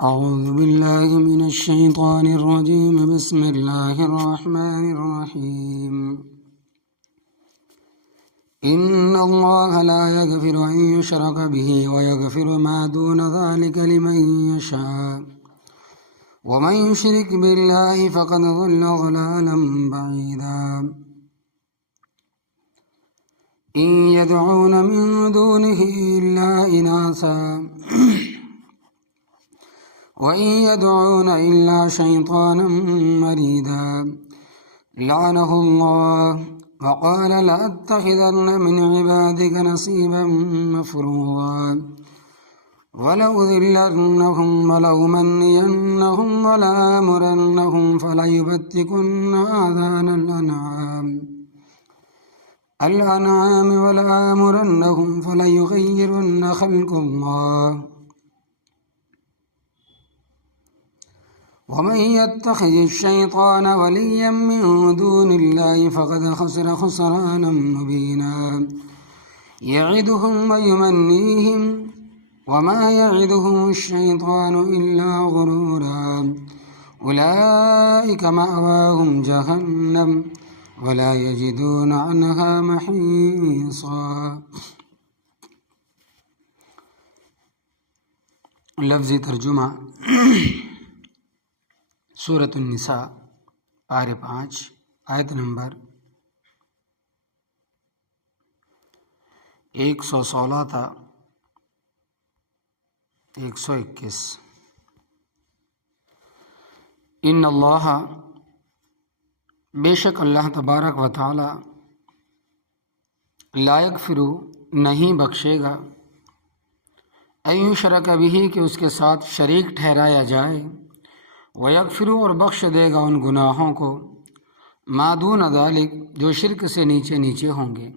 أعوذ بالله من الشيطان الرجيم. بسم الله الرحمن الرحيم. إن الله لا يغفر أن يشرك به ويغفر ما دون ذلك لمن يشاء ومن يشرك بالله فقد ضل ضلالا بعيدا. إن يدعون من دونه إلا إناثا وإن يدعون إلا شيطانا مريدا لعنه الله وقال لأتخذن من عبادك نصيبا مفروضا ولأذلنهم ولأمنينهم ولآمرنهم فليبتكن آذان الأنعام ولآمرنهم فليغيرن خلق الله ومن يتخذ الشيطان وليا من دون الله فقد خسر خسرانا مبينا. يعدهم ويمنيهم وما يعدهم الشيطان إلا غرورا. أولئك مأواهم جهنم ولا يجدون عنها محيصا. لفظی ترجمہ سورۃ النساء پارہ 5 آیت نمبر 116 تا 121. ان اللہ بے شک اللہ تبارک و تعالی لا یغفر نہیں بخشے گا ان یشرک بہ کہ اس کے ساتھ شریک ٹھہرایا جائے وَيَغْفِرُ اور بخش دے گا ان گناہوں کو مَا دُونَ ذَلِكَ جو شرک سے نیچے نیچے ہوں گے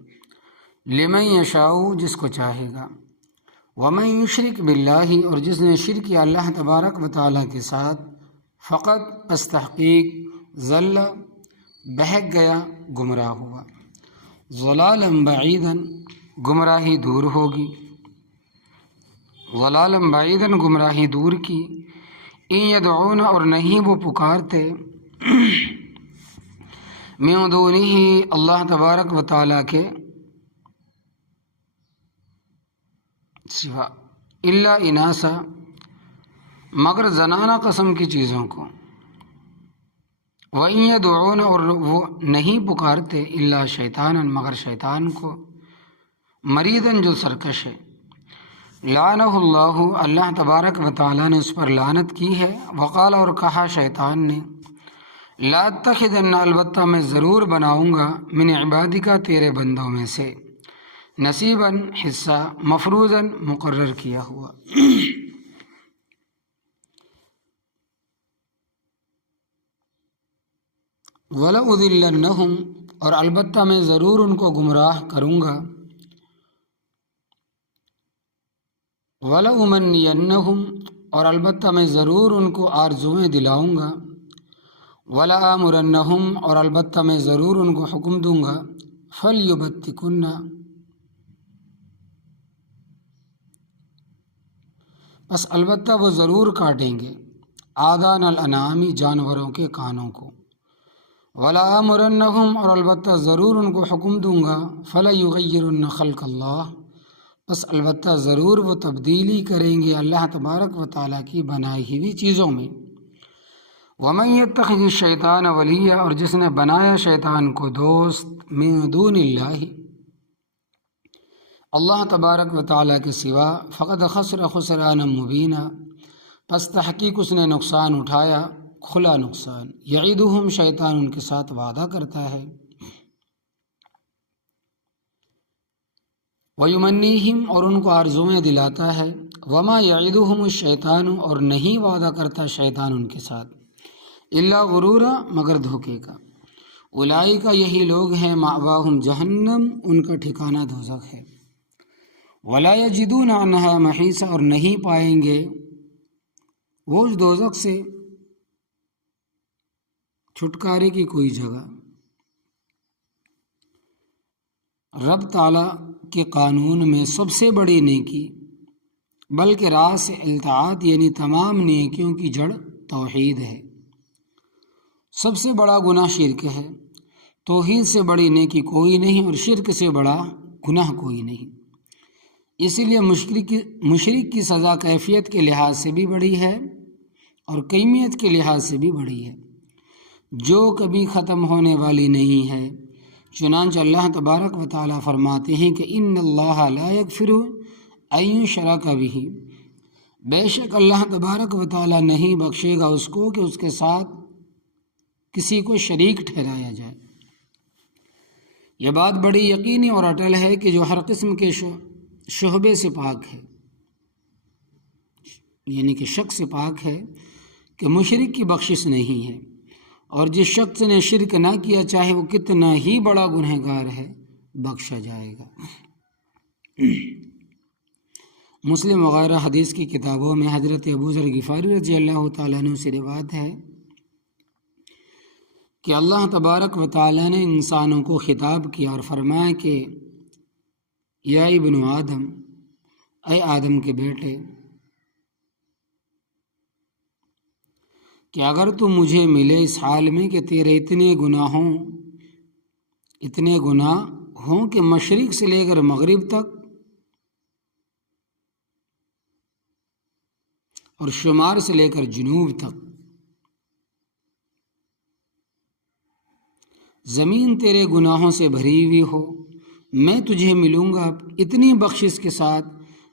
لِمَن یشاء جس کو چاہے گا وَمَن یشرک بِاللَّهِ اور جس نے شرک کیا اللہ تبارک و تعالیٰ کے ساتھ فقط پس تحقیق ضل بہک گیا گمراہ ہوا ضلالا بعیدا گمراہی دور ہوگی ضلالا بعیدا گمراہی دور کی ان یدعون اور نہیں وہ پکارتے من دونہ اللہ تبارک و تعالیٰ کے سوا الا اناسا مگر زنانہ قسم کی چیزوں کو وَإِن يَدْعُونَ اور وہ نہیں پکارتے الا شیطانا مگر شیطان کو مریدن جو سرکش ہے لعنہ اللہ اللہ تبارک و تعالیٰ نے اس پر لعنت کی ہے وقال اور کہا شیطان نے لا اتخذن البتہ میں ضرور بناؤں گا من عبادک تیرے بندوں میں سے نصیباً حصہ مفروضاً مقرر کیا ہوا وَلَأُذِلَّنَّهُمْ اور البتہ میں ضرور ان کو گمراہ کروں گا وَلَأُمَنِّيَنَّهُمْ اور البتہ میں ضرور ان کو آرزویں دلاؤں گا وَلَآمُرَنَّهُمْ اور البتہ میں ضرور ان کو حکم دوں گا فَلْيُبَتِّكُنَّ بس البتہ وہ ضرور کاٹیں گے آذان الانعام جانوروں کے کانوں کو وَلَآمُرَنَّهُمْ اور البتہ ضرور ان کو حکم دوں گا فَلَيُغَيِّرُنَّ خَلْقَ اللَّهِ بس البتہ ضرور وہ تبدیلی کریں گے اللہ تبارک و تعالیٰ کی بنائی ہوئی چیزوں میں وَمَن يَتَّخِذِ الشَّيْطَانَ وَلِيًّا اور جس نے بنایا شیطان کو دوست من دون اللہ اللہ تبارک و تعالیٰ کے سوا فقد خسر خسرانا مبینا پس تحقیق اس نے نقصان اٹھایا کھلا نقصان یعیدہم شیطان ان کے ساتھ وعدہ کرتا ہے وَيُمَنِّيهِمْ اور ان کو آرزویں دلاتا ہے وَمَا يَعِدُهُمُ الشَّيْطَانُ اور نہیں وعدہ کرتا شیطان ان کے ساتھ الا غرورا مگر دھوکے کا اولئک یہی لوگ ہیں مأواہم جہنم ان کا ٹھکانہ دوزخ ہے وَلَا يَجِدُونَ عَنْهَا مَحِيصًا اور نہیں پائیں گے وہ اس دوزخ سے چھٹکارے کی کوئی جگہ رب تعالیٰ کے قانون میں سب سے بڑی نیکی بلکہ راس الطاعت یعنی تمام نیکیوں کی جڑ توحید ہے۔ سب سے بڑا گناہ شرک ہے، توحید سے بڑی نیکی کوئی نہیں اور شرک سے بڑا گناہ کوئی نہیں۔ اسی لیے مشرک کی سزا کیفیت کے لحاظ سے بھی بڑی ہے اور کیمیت کے لحاظ سے بھی بڑی ہے، جو کبھی ختم ہونے والی نہیں ہے۔ چنانچہ اللہ تبارک و تعالیٰ فرماتے ہیں کہ ان اللہ لا یغفر ان یشرک بہ، بے شک اللہ تبارک و تعالیٰ نہیں بخشے گا اس کو کہ اس کے ساتھ کسی کو شریک ٹھہرایا جائے۔ یہ بات بڑی یقینی اور اٹل ہے کہ جو ہر قسم کے شعبے سے پاک ہے، یعنی کہ شک سے پاک ہے، کہ مشرک کی بخشش نہیں ہے، اور جس شخص نے شرک نہ کیا چاہے وہ کتنا ہی بڑا گنہگار ہے بخشا جائے گا۔ مسلم وغیرہ حدیث کی کتابوں میں حضرت ابو ذر غفاری رضی اللہ تعالیٰ عنہ سے روایت ہے کہ اللہ تبارک و تعالیٰ نے انسانوں کو خطاب کیا اور فرمایا کہ یا ابن آدم، اے آدم کے بیٹے، کہ اگر تم مجھے ملے اس حال میں کہ تیرے اتنے گناہ ہوں کہ مشرق سے لے کر مغرب تک اور شمال سے لے کر جنوب تک زمین تیرے گناہوں سے بھری ہوئی ہو، میں تجھے ملوں گا اتنی بخشش کے ساتھ،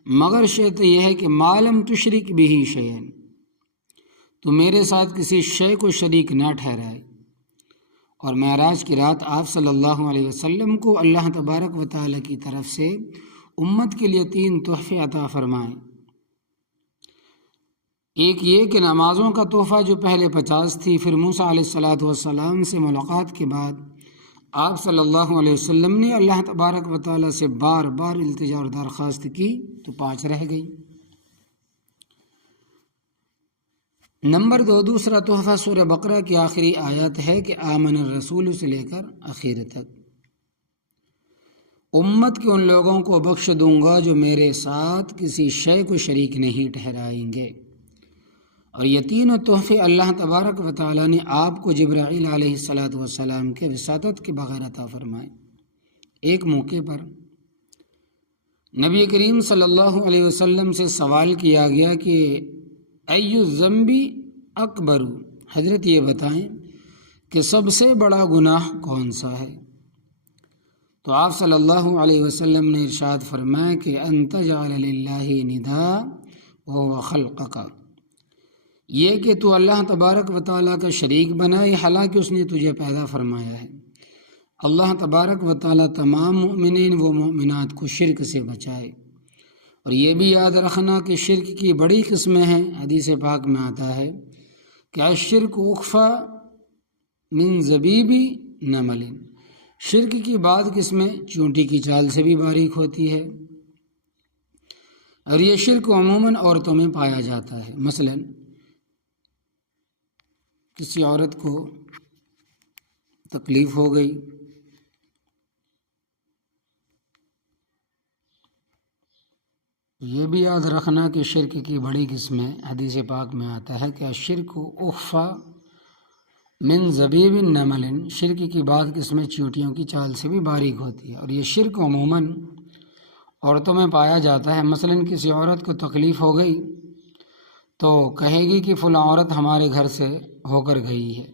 مگر شرط یہ ہے کہ معلوم تشرک بھی شیئا، تو میرے ساتھ کسی شے کو شریک نہ ٹھہرائے۔ اور معراج کی رات آپ صلی اللہ علیہ وسلم کو اللہ تبارک و تعالیٰ کی طرف سے امت کے لیے 3 تحفے عطا فرمائے۔ ایک یہ کہ نمازوں کا تحفہ جو پہلے 50 تھی، پھر موسیٰ علیہ السلام سے ملاقات کے بعد آپ صلی اللہ علیہ وسلم نے اللہ تبارک و تعالیٰ سے بار بار التجا اور درخواست کی تو 5 رہ گئی۔ نمبر 2، دوسرا تحفہ سورہ بقرہ کی آخری آیت ہے کہ آمن الرسول سے لے کر آخر تک، امت کے ان لوگوں کو بخش دوں گا جو میرے ساتھ کسی شے کو شریک نہیں ٹھہرائیں گے۔ اور یہ 3 تحفے اللہ تبارک و تعالیٰ نے آپ کو جبرائیل علیہ السلام کے وساطت کے بغیر عطا فرمائے۔ ایک موقع پر نبی کریم صلی اللہ علیہ وسلم سے سوال کیا گیا کہ ایو الذنب اکبر، حضرت یہ بتائیں کہ سب سے بڑا گناہ کون سا ہے؟ تو آپ صلی اللہ علیہ وسلم نے ارشاد فرمایا کہ ان تجعل للہ ندا وهو خلقک، یہ کہ تو اللہ تبارک و تعالیٰ کا شریک بنائے حالانکہ اس نے تجھے پیدا فرمایا ہے۔ اللہ تبارک و تعالیٰ تمام مؤمنین و مؤمنات کو شرک سے بچائے۔ اور یہ بھی یاد رکھنا کہ شرک کی بڑی قسمیں ہیں، حدیث پاک میں آتا ہے کہ الشرک اخفی من زبیب نمل، شرک کی بعض قسمیں چونٹی کی چال سے بھی باریک ہوتی ہے، اور یہ شرک عموماً عورتوں میں پایا جاتا ہے۔ مثلاً کسی عورت کو تکلیف ہو گئی، یہ بھی یاد رکھنا کہ شرک کی بڑی قسمیں، حدیث پاک میں آتا ہے کہ الشرک اخفی من زبیب نمل، شرک کی بعض قسمیں چیونٹیوں کی چال سے بھی باریک ہوتی ہے، اور یہ شرک عموماً عورتوں میں پایا جاتا ہے۔ مثلاً کسی عورت کو تکلیف ہو گئی تو کہے گی کہ فلاں عورت ہمارے گھر سے ہو کر گئی ہے،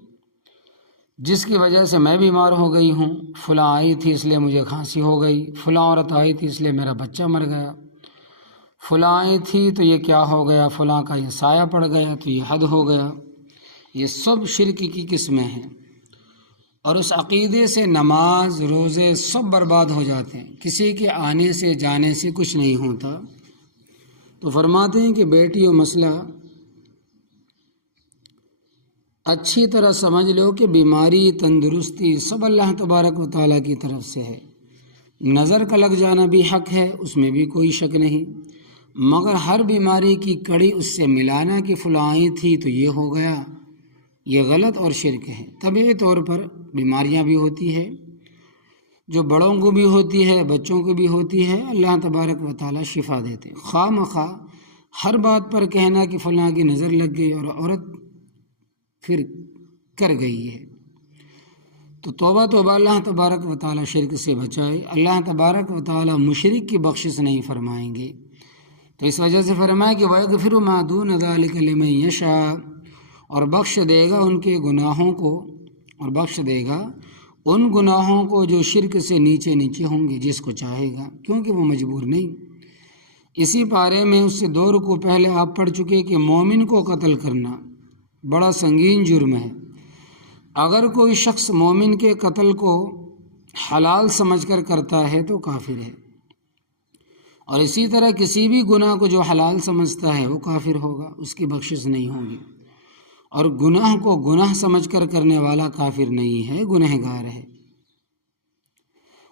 جس کی وجہ سے میں بیمار ہو گئی ہوں، فلاں آئی تھی اس لیے مجھے کھانسی ہو گئی، فلاں عورت آئی تھی اس لیے میرا بچہ مر گیا، فلاں آئی تھی تو یہ کیا ہو گیا، فلاں کا یہ سایہ پڑ گیا تو یہ حد ہو گیا۔ یہ سب شرک کی قسمیں ہیں، اور اس عقیدے سے نماز روزے سب برباد ہو جاتے ہیں، کسی کے آنے سے جانے سے کچھ نہیں ہوتا۔ تو فرماتے ہیں کہ بیٹیوں، مسئلہ اچھی طرح سمجھ لو کہ بیماری تندرستی سب اللہ تبارک و تعالیٰ کی طرف سے ہے۔ نظر کا لگ جانا بھی حق ہے، اس میں بھی کوئی شک نہیں، مگر ہر بیماری کی کڑی اس سے ملانا کہ فلاں آئی تھی تو یہ ہو گیا، یہ غلط اور شرک ہے۔ طبعی طور پر بیماریاں بھی ہوتی ہے، جو بڑوں کو بھی ہوتی ہے، بچوں کو بھی ہوتی ہے، اللہ تبارک و تعالیٰ شفا دیتے۔ خواہ مخواہ ہر بات پر کہنا کہ فلاں کی نظر لگ گئی اور عورت پھر کر گئی ہے۔ تو توبہ توبہ، اللہ تبارک و تعالیٰ شرک سے بچائے۔ اللہ تبارک و تعالیٰ مشرک کی بخشش نہیں فرمائیں گے، تو اس وجہ سے فرمایا کہ وَيَغْفِرُ مَا دُونَ ذَلِكَ لِمَن يَشَاءُ، اور بخش دے گا ان کے گناہوں کو، اور بخش دے گا ان گناہوں کو جو شرک سے نیچے نیچے ہوں گے، جس کو چاہے گا، کیونکہ وہ مجبور نہیں۔ اسی پارے میں اس سے 2 رکوع پہلے آپ پڑھ چکے کہ مومن کو قتل کرنا بڑا سنگین جرم ہے۔ اگر کوئی شخص مومن کے قتل کو حلال سمجھ کر کرتا ہے تو کافر ہے، اور اسی طرح کسی بھی گناہ کو جو حلال سمجھتا ہے وہ کافر ہوگا، اس کی بخشش نہیں ہوگی۔ اور گناہ کو گناہ سمجھ کر کرنے والا کافر نہیں ہے، گنہگار ہے،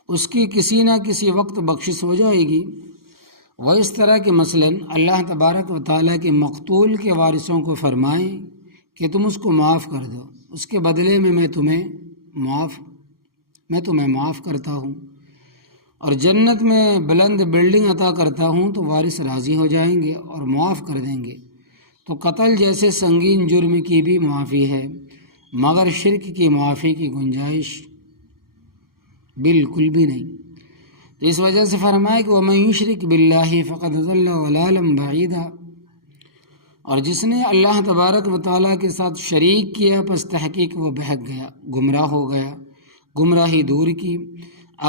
اس کی کسی نہ کسی وقت بخشش ہو جائے گی۔ وہ اس طرح کہ مثلاً اللہ تبارک و تعالیٰ کے مقتول کے وارثوں کو فرمائیں کہ تم اس کو معاف کر دو، اس کے بدلے میں میں تمہیں معاف کرتا ہوں، اور جنت میں بلند بلڈنگ عطا کرتا ہوں، تو وارث راضی ہو جائیں گے اور معاف کر دیں گے۔ تو قتل جیسے سنگین جرم کی بھی معافی ہے، مگر شرک کی معافی کی گنجائش بالکل بھی نہیں۔ تو اس وجہ سے فرمایا کہ وَمَن يُشْرِكْ بِاللَّهِ فَقَدْ ضَلَّ ضَلَالًا بَعِيدًا، اور جس نے اللہ تبارک و تعالیٰ کے ساتھ شریک کیا پس تحقیق وہ بہک گیا، گمراہ ہو گیا، گمراہی دور کی۔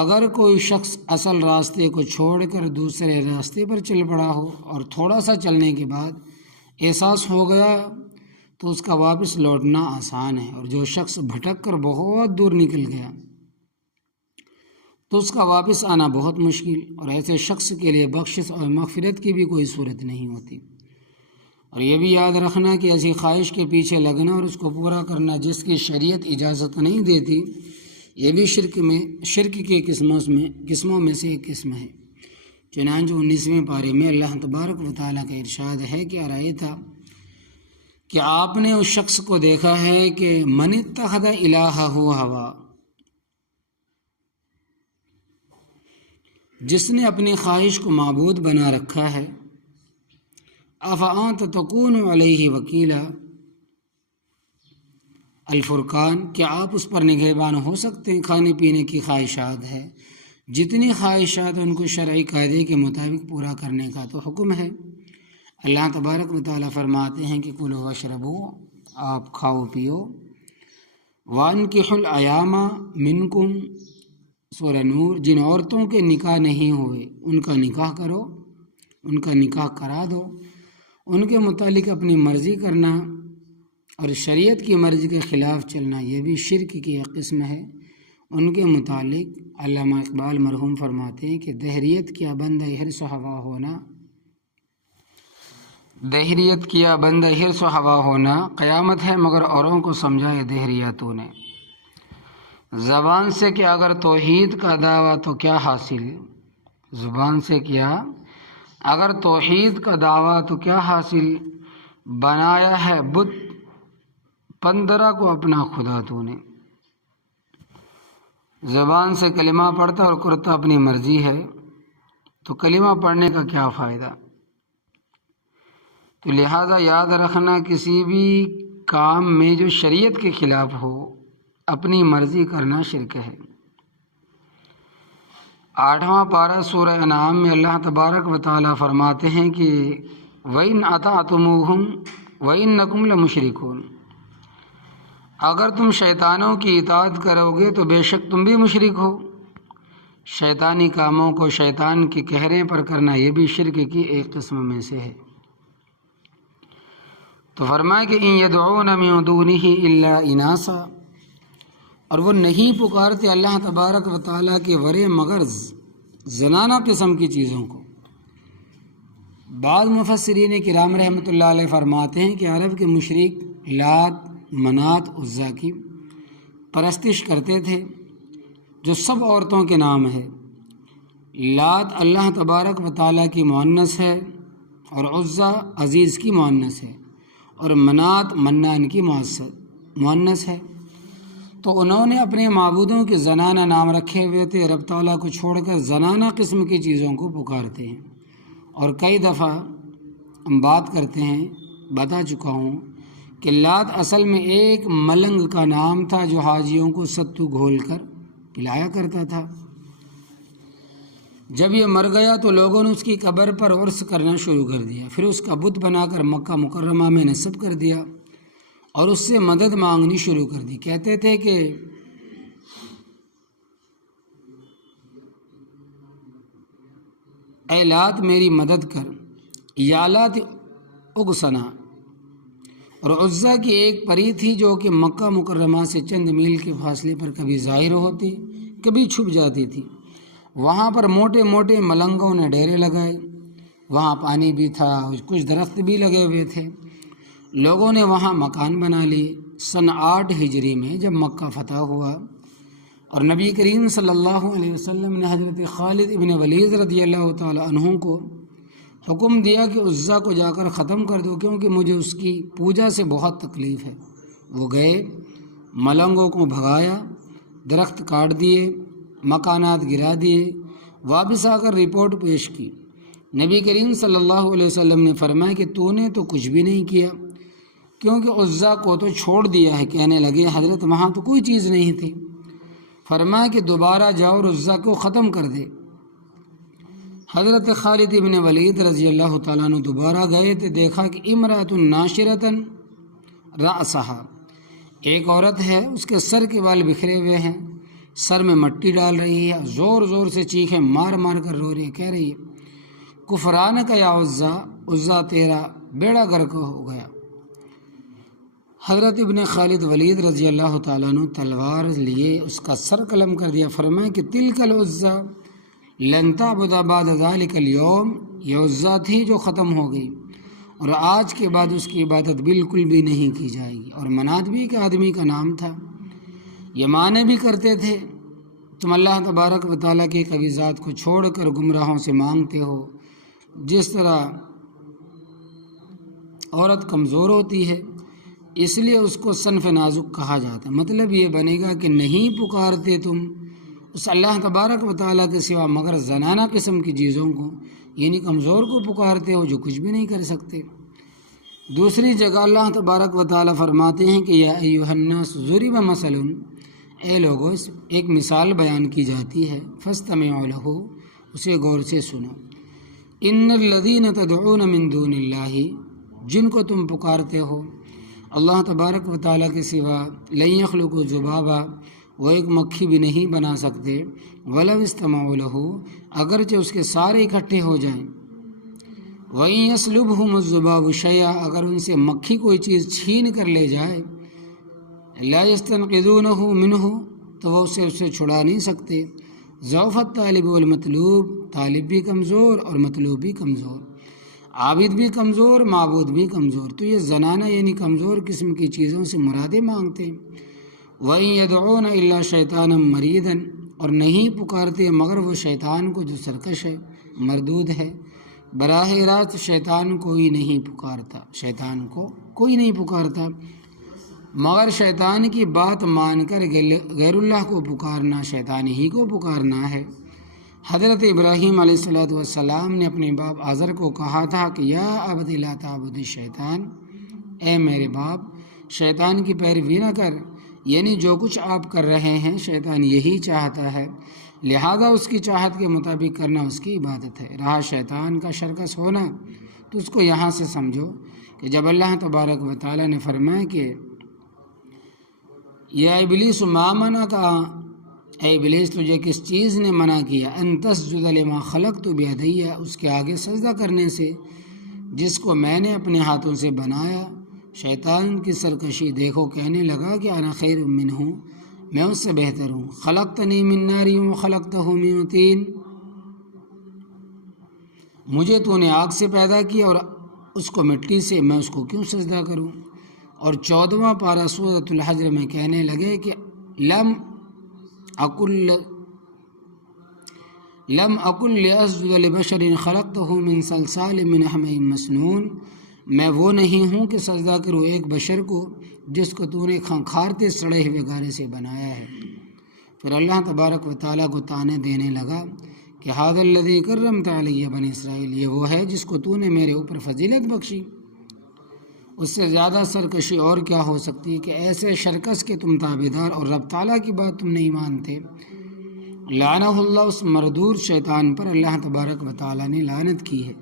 اگر کوئی شخص اصل راستے کو چھوڑ کر دوسرے راستے پر چل پڑا ہو اور تھوڑا سا چلنے کے بعد احساس ہو گیا تو اس کا واپس لوٹنا آسان ہے، اور جو شخص بھٹک کر بہت دور نکل گیا تو اس کا واپس آنا بہت مشکل، اور ایسے شخص کے لیے بخشش اور مغفرت کی بھی کوئی صورت نہیں ہوتی۔ اور یہ بھی یاد رکھنا کہ ایسی خواہش کے پیچھے لگنا اور اس کو پورا کرنا جس کی شریعت اجازت نہیں دیتی، یہ بھی شرک کے قسموں میں سے ایک قسم ہے۔ چنانچہ 19ویں پارے میں اللہ تبارک و تعالیٰ کا ارشاد ہے کہ ارائیتا، کہ آپ نے اس شخص کو دیکھا ہے کہ من اتخذ الہہ ہوا، جس نے اپنی خواہش کو معبود بنا رکھا ہے، افانت تکون علیہ وکیلا، الفرقان، کیا آپ اس پر نگہبان ہو سکتے ہیں؟ کھانے پینے کی خواہشات ہے، جتنی خواہشات ان کو شرعی قاعدے کے مطابق پورا کرنے کا تو حکم ہے۔ اللہ تبارک و تعالیٰ فرماتے ہیں کہ کلوا واشربو، آپ کھاؤ پیو، وانکحوا الایام منکم، سورہ نور، جن عورتوں کے نکاح نہیں ہوئے ان کا نکاح کرو، ان کا نکاح کرا دو۔ ان کے متعلق اپنی مرضی کرنا اور شریعت کی مرضی کے خلاف چلنا یہ بھی شرک کی ایک قسم ہے۔ ان کے متعلق علامہ اقبال مرحوم فرماتے ہیں کہ دہریت کیا بندہ حرص و ہوا ہونا، دہریت کیا بندہ حرص و ہوا ہونا قیامت ہے، مگر اوروں کو سمجھائے دہریتوں نے۔ زبان سے کیا اگر توحید کا دعویٰ تو کیا حاصل، زبان سے کیا اگر توحید کا دعویٰ تو کیا حاصل، بنایا ہے بت 15 کو اپنا خدا تو نے۔ زبان سے کلمہ پڑھتا اور کرتا اپنی مرضی ہے تو کلمہ پڑھنے کا کیا فائدہ؟ تو لہٰذا یاد رکھنا، کسی بھی کام میں جو شریعت کے خلاف ہو اپنی مرضی کرنا شرک ہے۔ 8واں پارہ سورہ انعام میں اللہ تبارک و تعالیٰ فرماتے ہیں کہ وَإِنْ أَطَعْتُمُوهُمْ وَإِنَّكُمْ لَمُشْرِكُونَ، اگر تم شیطانوں کی اطاعت کرو گے تو بے شک تم بھی مشرک ہو۔ شیطانی کاموں کو شیطان کے کہنے پر کرنا یہ بھی شرک کی ایک قسم میں سے ہے۔ تو فرمایا کہ إِن يَدْعُونَ مِن دُونِهِ إِلَّا إِنَاثًا، اور وہ نہیں پکارتے اللہ تبارک و تعالیٰ کے ورے مگر زنانہ قسم کی چیزوں کو۔ بعض مفسرین کرام رحمۃ اللہ علیہ فرماتے ہیں کہ عرب کے مشرک لات، منات، عزا کی پرستش کرتے تھے، جو سب عورتوں کے نام ہے۔ لات اللہ تبارک و تعالیٰ کی مؤنث ہے، اور عزا عزیز کی مؤنث ہے، اور منات منان کی مؤنث ہے۔ تو انہوں نے اپنے معبودوں کے زنانہ نام رکھے ہوئے تھے، رب تعالیٰ کو چھوڑ کر زنانہ قسم کی چیزوں کو پکارتے ہیں۔ اور کئی دفعہ ہم بات کرتے ہیں، بتا چکا ہوں کہ لات اصل میں ایک ملنگ کا نام تھا جو حاجیوں کو ستو گھول کر پلایا کرتا تھا۔ جب یہ مر گیا تو لوگوں نے اس کی قبر پر عرس کرنا شروع کر دیا، پھر اس کا بت بنا کر مکہ مکرمہ میں نصب کر دیا اور اس سے مدد مانگنی شروع کر دی۔ کہتے تھے کہ اے لات میری مدد کر، یا لات اگسنا۔ اور عزا کی ایک پری تھی جو کہ مکہ مکرمہ سے چند میل کے فاصلے پر کبھی ظاہر ہوتی کبھی چھپ جاتی تھی۔ وہاں پر موٹے موٹے ملنگوں نے ڈیرے لگائے، وہاں پانی بھی تھا، کچھ درخت بھی لگے ہوئے تھے۔ لوگوں نے وہاں مکان بنا لیے۔ سن 8 ہجری میں جب مکہ فتح ہوا اور نبی کریم صلی اللہ علیہ وسلم نے حضرت خالد ابن ولید رضی اللہ تعالی عنہ کو حکم دیا کہ عزا کو جا کر ختم کر دو، کیونکہ مجھے اس کی پوجا سے بہت تکلیف ہے۔ وہ گئے، ملنگوں کو بھگایا، درخت کاٹ دیے، مکانات گرا دیے، واپس آ کر رپورٹ پیش کی۔ نبی کریم صلی اللہ علیہ وسلم نے فرمایا کہ تو نے تو کچھ بھی نہیں کیا، کیونکہ عزا کو تو چھوڑ دیا ہے۔ کہنے لگے حضرت وہاں تو کوئی چیز نہیں تھی۔ فرمایا کہ دوبارہ جاؤ اور عزا کو ختم کر دے۔ حضرت خالد ابن ولید رضی اللہ تعالیٰ عنہ دوبارہ گئے تو دیکھا کہ امرأۃ ناشرۃ رأسہا، ایک عورت ہے، اس کے سر کے بال بکھرے ہوئے ہیں، سر میں مٹی ڈال رہی ہے، زور زور سے چیخیں مار مار کر رو رہی ہے، کہہ رہی ہے کفرانک یا عزا، عزا تیرا بیڑا غرق ہو گیا۔ حضرت ابن خالد ولید رضی اللہ تعالیٰ عنہ تلوار لیے اس کا سر قلم کر دیا۔ فرمایا کہ تلک العزا لن تعبد بعد ذلک اليوم، یہ عزا تھی جو ختم ہو گئی اور آج کے بعد اس کی عبادت بالکل بھی نہیں کی جائے گی۔ اور منات بھی ایک آدمی کا نام تھا، یہ معنی بھی کرتے تھے تم اللہ تبارک و تعالیٰ کے کبھی ذات کو چھوڑ کر گمراہوں سے مانگتے ہو۔ جس طرح عورت کمزور ہوتی ہے اس لیے اس کو صنف نازک کہا جاتا ہے، مطلب یہ بنے گا کہ نہیں پکارتے تم اس اللہ تبارک و تعالیٰ کے سوا مگر زنانہ قسم کی چیزوں کو، یعنی کمزور کو پکارتے ہو جو کچھ بھی نہیں کر سکتے۔ دوسری جگہ اللہ تبارک و تعالیٰ فرماتے ہیں کہ یا ایھا الناس ضرب مثل، اے لوگو ایک مثال بیان کی جاتی ہے، فاستمعوا لہ، اسے غور سے سنو۔ ان الذین تدعون من دون اللہ، جن کو تم پکارتے ہو اللہ تبارک و تعالیٰ کے سوا، لن یخلقوا ذبابا، وہ ایک مکھی بھی نہیں بنا سکتے، ولو استمعوا لہ، اگرچہ اس کے سارے اکٹھے ہو جائیں، وَإِن يَسْلُبْهُمُ الذُّبَابُ شَيْئًا، اگر ان سے مکھی کوئی چیز چھین کر لے جائے، لَا يَسْتَنْقِذُونَهُ مِنْهُ، تو وہ اسے چھڑا نہیں سکتے، ضعف الطالب والمطلوب، طالب بھی کمزور اور مطلوب بھی کمزور، عابد بھی کمزور، معبود بھی کمزور۔ تو یہ زنانہ یعنی کمزور قسم کی چیزوں سے مرادیں مانگتے ہیں۔ وَإِن يَدْعُونَ إِلَّا شَيْطَانًا مَرِيدًا، اور نہیں پکارتے مگر وہ شیطان کو جو سرکش ہے، مردود ہے۔ براہ راست شیطان کوئی نہیں پکارتا، شیطان کو کوئی نہیں پکارتا، مگر شیطان کی بات مان کر غیر اللہ کو پکارنا شیطان ہی کو پکارنا ہے۔ حضرت ابراہیم علیہ السلام نے اپنے باپ آزر کو کہا تھا کہ یا ابت لا تعبد الشیطان، اے میرے باپ شیطان کی پیروی نہ کر، یعنی جو کچھ آپ کر رہے ہیں شیطان یہی چاہتا ہے، لہذا اس کی چاہت کے مطابق کرنا اس کی عبادت ہے۔ رہا شیطان کا شرکس ہونا تو اس کو یہاں سے سمجھو کہ جب اللہ تبارک و تعالیٰ نے فرمایا کہ یا ابلیس ما منعک، اے ابلیس تجھے کس چیز نے منع کیا، ان تسجد لما خلقت بیدی، اس کے آگے سجدہ کرنے سے جس کو میں نے اپنے ہاتھوں سے بنایا۔ شیطان کی سرکشی دیکھو، کہنے لگا کہ انا خیر منہ، میں اس سے بہتر ہوں، خلقتنی من نار وخلقتہ من طین، مجھے تو نے آگ سے پیدا کیا اور اس کو مٹی سے، میں اس کو کیوں سجدہ کروں۔ اور 14واں پارہ سورۃ الحجر میں کہنے لگے کہ لم اکل لاسجد لبشر خلقتہ من صلصال من حمإ مسنون، میں وہ نہیں ہوں کہ سجدہ کروں ایک بشر کو جس کو تو نے کھنکھارتے سڑے ہوئے گارے سے بنایا ہے۔ پھر اللہ تبارک و تعالیٰ کو تانے دینے لگا کہ ھذا الذی کرمت علی بنی اسرائیل، یہ وہ ہے جس کو تو نے میرے اوپر فضیلت بخشی۔ اس سے زیادہ سرکشی اور کیا ہو سکتی کہ ایسے شرکس کے تم تابعدار اور رب تعالیٰ کی بات تم نہیں مانتے۔ لعنہ اللہ، اس مردود شیطان پر اللہ تبارک و تعالیٰ نے لعنت کی ہے۔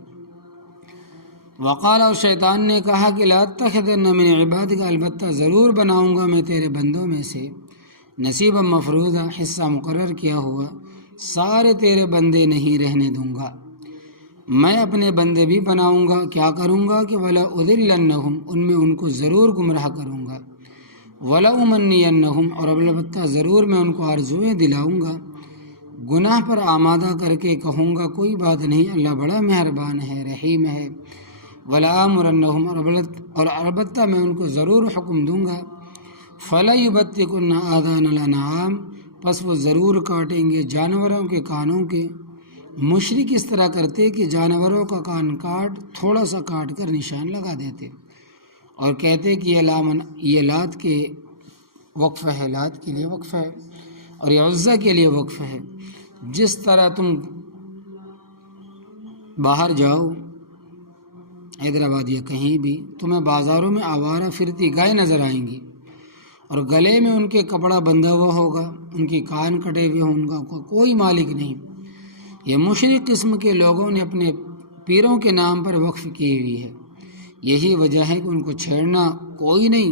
وقال، اور شیطان نے کہا کہ لا تتخذن من عبادک، البتہ ضرور بناؤں گا میں تیرے بندوں میں سے نصیبا مفروضہ، حصہ مقرر کیا ہوا، سارے تیرے بندے نہیں رہنے دوں گا، میں اپنے بندے بھی بناؤں گا۔ کیا کروں گا کہ ولا اضلنہم، ان میں ان کو ضرور گمراہ کروں گا، ولا امنینہم، اور البتہ ضرور میں ان کو آرزویں دلاؤں گا، گناہ پر آمادہ کر کے کہوں گا کوئی بات نہیں، اللہ بڑا مہربان ہے، رحیم ہے۔ ولا آمرنہم، اور البتہ میں ان کو ضرور حکم دوں گا، فلا یبتکن آذان الانعام، پس وہ ضرور کاٹیں گے جانوروں کے کانوں کے۔ مشرک اس طرح کرتے کہ جانوروں کا کان کاٹ، تھوڑا سا کاٹ کر نشان لگا دیتے اور کہتے کہ یہ لات کے وقف ہے، لات کے لیے وقف ہے، اور یہ عزا کے لیے وقف ہے۔ جس طرح تم باہر جاؤ حیدرآباد یا کہیں بھی، تمہیں بازاروں میں آوارہ پھرتی گائے نظر آئیں گی، اور گلے میں ان کے کپڑا بندھا ہوا ہوگا، ان کی کان کٹے ہوئے ہوں گا، کوئی مالک نہیں۔ یہ مشرک قسم کے لوگوں نے اپنے پیروں کے نام پر وقف کی ہوئی ہے۔ یہی وجہ ہے کہ ان کو چھیڑنا کوئی نہیں،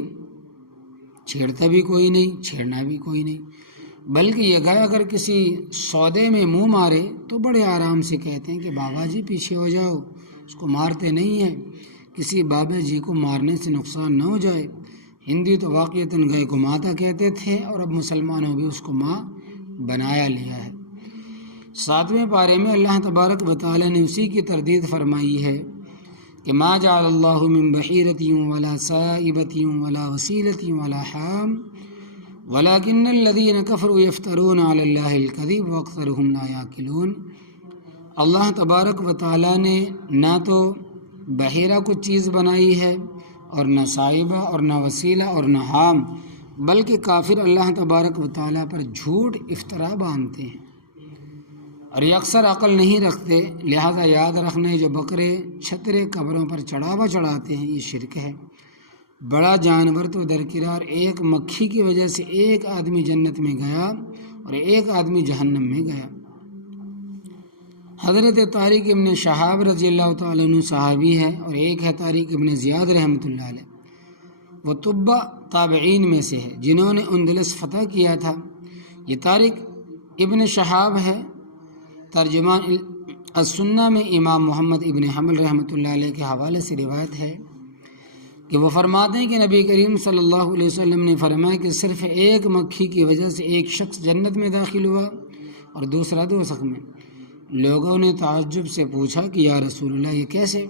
چھیڑتا بھی کوئی نہیں، چھیڑنا بھی کوئی نہیں، بلکہ یہ گائے اگر کسی سودے میں منہ مارے تو بڑے آرام سے کہتے ہیں کہ بابا جی پیچھے ہو جاؤ، اس کو مارتے نہیں ہیں، کسی بابا جی کو مارنے سے نقصان نہ ہو جائے۔ ہندی تو واقعتاً گائے کو ماتا کہتے تھے، اور اب مسلمانوں بھی اس کو ماں بنایا لیا ہے۔ 7ویں پارے میں اللہ تبارک و تعالیٰ نے اسی کی تردید فرمائی ہے کہ ما جعل اللہ من بحیرۃ ولا سائبۃ ولا وسیلۃ ولا حام ولکن الذین کفروا یفترون علی اللہ الکذب واکثرهم لا یعقلون۔ اللہ تبارک و تعالیٰ نے نہ تو بحیرہ کو چیز بنائی ہے، اور نہ سائبہ، اور نہ وسیلہ، اور نہ حام، بلکہ کافر اللہ تبارک و تعالیٰ پر جھوٹ افترا باندھتے ہیں اور یہ اکثر عقل نہیں رکھتے۔ لہذا یاد رکھنے جو بکرے چھترے قبروں پر چڑھاوا چڑھاتے ہیں یہ شرک ہے۔ بڑا جانور تو درکنار، ایک مکھی کی وجہ سے ایک آدمی جنت میں گیا اور ایک آدمی جہنم میں گیا۔ حضرت طارق ابن شہاب رضی اللہ تعالیٰ عنہ صحابی ہے، اور ایک ہے طارق ابن زیاد رحمۃ اللہ علیہ، وہ طبہ تابعین میں سے ہے جنہوں نے اندلس فتح کیا تھا۔ یہ طارق ابن شہاب ہے، ترجمان السنہ میں امام محمد ابن حنبل رحمۃ اللہ علیہ کے حوالے سے روایت ہے کہ وہ فرماتے ہیں کہ نبی کریم صلی اللہ علیہ وسلم نے فرمایا کہ صرف ایک مکھی کی وجہ سے ایک شخص جنت میں داخل ہوا اور دوسرا دوزخ میں۔ لوگوں نے تعجب سے پوچھا کہ یا رسول اللہ یہ کیسے؟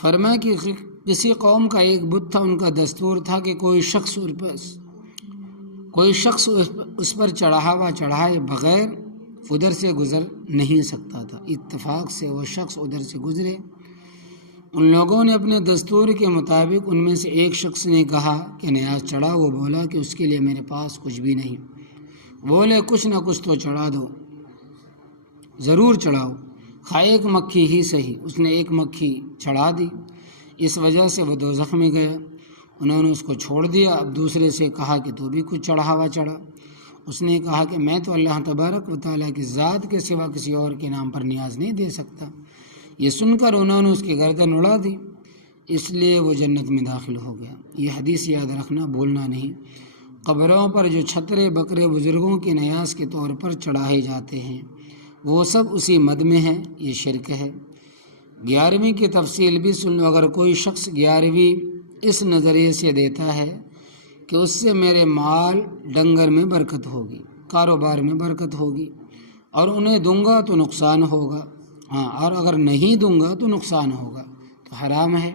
فرمایا کہ کسی قوم کا ایک بت تھا، ان کا دستور تھا کہ کوئی شخص اس پر چڑھاوا چڑھائے بغیر ادھر سے گزر نہیں سکتا تھا۔ اتفاق سے وہ شخص ادھر سے گزرے۔ ان لوگوں نے اپنے دستور کے مطابق ان میں سے ایک شخص نے کہا کہ نیاز چڑھا، وہ بولا کہ اس کے لیے میرے پاس کچھ بھی نہیں۔ بولے کچھ نہ کچھ تو چڑھا دو، ضرور چڑھاؤ، خواہ ایک مکھی ہی صحیح۔ اس نے ایک مکھی چڑھا دی، اس وجہ سے وہ دوزخ میں گیا۔ انہوں نے اس کو چھوڑ دیا۔ اب دوسرے سے کہا کہ تو بھی کچھ چڑھاوا چڑھا۔ اس نے کہا کہ میں تو اللہ تبارک و تعالیٰ کی ذات کے سوا کسی اور کے نام پر نیاز نہیں دے سکتا۔ یہ سن کر انہوں نے اس کی گردن اڑا دی، اس لیے وہ جنت میں داخل ہو گیا۔ یہ حدیث یاد رکھنا، بھولنا نہیں۔ قبروں پر جو چھترے بکرے بزرگوں کی نیاز کے طور پر چڑھائے جاتے ہیں وہ سب اسی مد میں ہیں، یہ شرک ہے۔ 11ویں کی تفصیل بھی سن لو۔ اگر کوئی شخص 11ویں اس نظریے سے دیتا ہے کہ اس سے میرے مال ڈنگر میں برکت ہوگی، کاروبار میں برکت ہوگی، اور انہیں دوں گا تو نقصان ہوگا، اور اگر نہیں دوں گا تو نقصان ہوگا، تو حرام ہے۔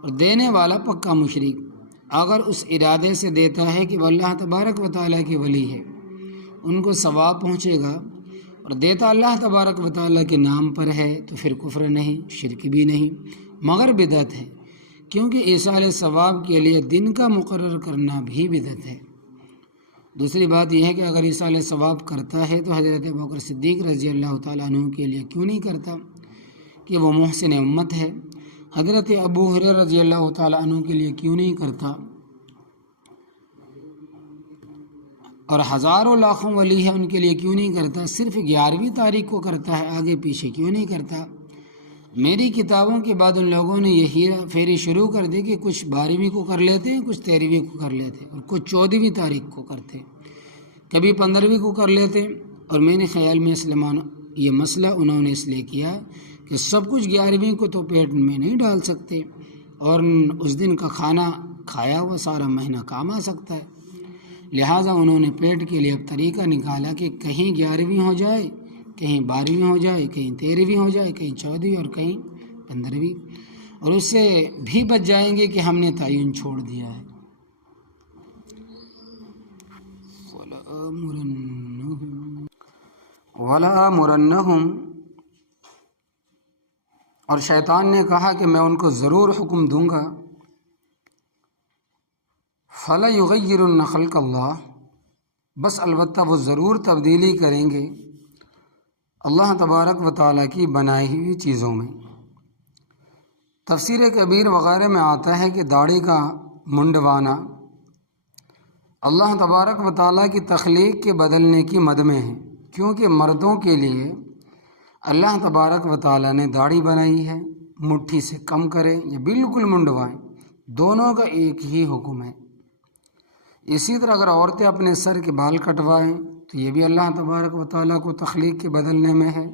اور دینے والا پکا مشرک اگر اس ارادے سے دیتا ہے کہ وہ اللہ تبارک و تعالیٰ کی ولی ہے، ان کو ثواب پہنچے گا، اور دیتا اللہ تبارک و تعالیٰ کے نام پر ہے، تو پھر کفر نہیں، شرک بھی نہیں، مگر بدعت ہے، کیونکہ ایصال ثواب کے لیے دن کا مقرر کرنا بھی بدعت ہے۔ دوسری بات یہ ہے کہ اگر ایصال ثواب کرتا ہے تو حضرت ابوبکر صدیق رضی اللہ تعالیٰ عنہ کے لیے کیوں نہیں کرتا کہ وہ محسن امت ہے؟ حضرت ابو ہریرہ رضی اللہ تعالیٰ عنہ کے لیے کیوں نہیں کرتا؟ اور ہزاروں لاکھوں ولی ہے ان کے لیے کیوں نہیں کرتا؟ صرف 11ویں تاریخ کو کرتا ہے، آگے پیچھے کیوں نہیں کرتا؟ میری کتابوں کے بعد ان لوگوں نے یہ ہیرا پھیری شروع کر دی کہ کچھ 12ویں کو کر لیتے ہیں، کچھ 13ویں کو کر لیتے اور کچھ 14ویں تاریخ کو کرتے، کبھی 15ویں کو کر لیتے۔ اور میرے خیال میں یہ مسئلہ انہوں نے اس لیے کیا کہ سب کچھ 11ویں کو تو پیٹ میں نہیں ڈال سکتے، اور اس دن کا کھانا کھایا ہوا سارا مہینہ کام آ سکتا ہے، لہٰذا انہوں نے پیٹ کے لیے اب طریقہ نکالا کہ کہیں 11ویں ہو جائے، کہیں 12ویں ہو جائے، کہیں 13ویں ہو جائے، کہیں 14ویں اور کہیں 15ویں، اور اس سے بھی بچ جائیں گے کہ ہم نے تعین چھوڑ دیا ہے۔ وَلَآمُرَنَّهُمْ، اور شیطان نے کہا کہ میں ان کو ضرور حکم دوں گا، فَلَيُغَيِّرُنَّ خَلْقَ اللَّهِ، بس البتہ وہ ضرور تبدیلی کریں گے اللہ تبارک و تعالیٰ کی بنائی ہوئی چیزوں میں۔ تفسیر کبیر وغیرہ میں آتا ہے کہ داڑھی کا منڈوانا اللہ تبارک و تعالیٰ کی تخلیق کے بدلنے کی مد میں ہے، کیونکہ مردوں کے لیے اللہ تبارک و تعالیٰ نے داڑھی بنائی ہے، مٹھی سے کم کریں یا بالکل منڈوائیں، دونوں کا ایک ہی حکم ہے۔ اسی طرح اگر عورتیں اپنے سر کے بال کٹوائیں تو یہ بھی اللہ تبارک و تعالیٰ کو تخلیق کے بدلنے میں ہے۔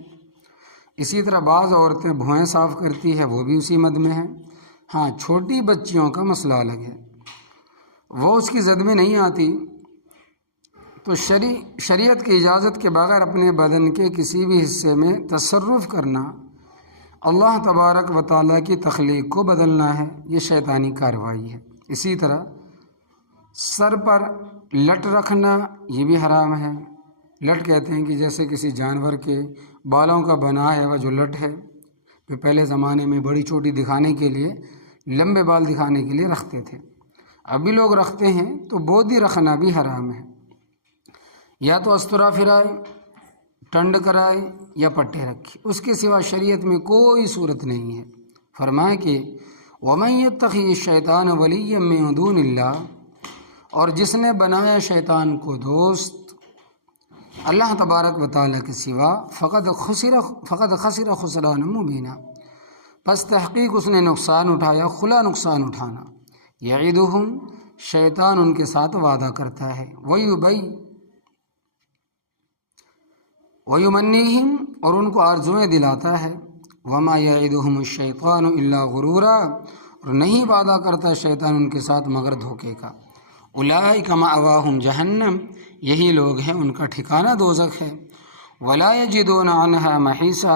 اسی طرح بعض عورتیں بھویں صاف کرتی ہے، وہ بھی اسی مد میں ہے۔ ہاں، چھوٹی بچیوں کا مسئلہ الگ ہے، وہ اس کی زد میں نہیں آتی، تو شریعت کی اجازت کے بغیر اپنے بدن کے کسی بھی حصے میں تصرف کرنا اللہ تبارک و تعالیٰ کی تخلیق کو بدلنا ہے، یہ شیطانی کارروائی ہے۔ اسی طرح سر پر لٹ رکھنا یہ بھی حرام ہے۔ لٹ کہتے ہیں کہ جیسے کسی جانور کے بالوں کا بنا ہے وہ جو لٹ ہے، جو پہلے زمانے میں بڑی چوٹی دکھانے کے لیے، لمبے بال دکھانے کے لیے رکھتے تھے، ابھی لوگ رکھتے ہیں، تو بودی رکھنا بھی حرام ہے۔ یا تو استرا پھرائے، ٹنڈ کرائے یا پٹے رکھے، اس کے سوا شریعت میں کوئی صورت نہیں ہے۔ فرمائے کہ وَمَن يَتَّخِذِ الشَّيْطَانَ وَلِيًّا مِّن دُونِ اللَّهِ، اور جس نے بنایا شیطان کو دوست اللہ تبارک و تعالیٰ کے سوا، فقد خسر خسران مبینا، پس تحقیق اس نے نقصان اٹھایا، کھلا نقصان اٹھانا۔ یعدہم، شیطان ان کے ساتھ وعدہ کرتا ہے، ویمنیہم، اور ان کو آرزویں دلاتا ہے، وما یعدہم الشیطان الا غرورا، اور نہیں وعدہ کرتا شیطان ان کے ساتھ مگر دھوکے کا۔ اولئک مأواہم جہنم، یہی لوگ ہیں ان کا ٹھکانہ دوزخ ہے۔ ولا یجدون عنہا محیصا،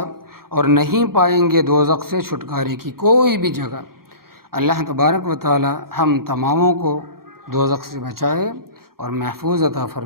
اور نہیں پائیں گے دوزخ سے چھٹکارے کی کوئی بھی جگہ۔ اللہ تبارک و تعالی ہم تماموں کو دوزخ سے بچائے اور محفوظ عطا فرمائے۔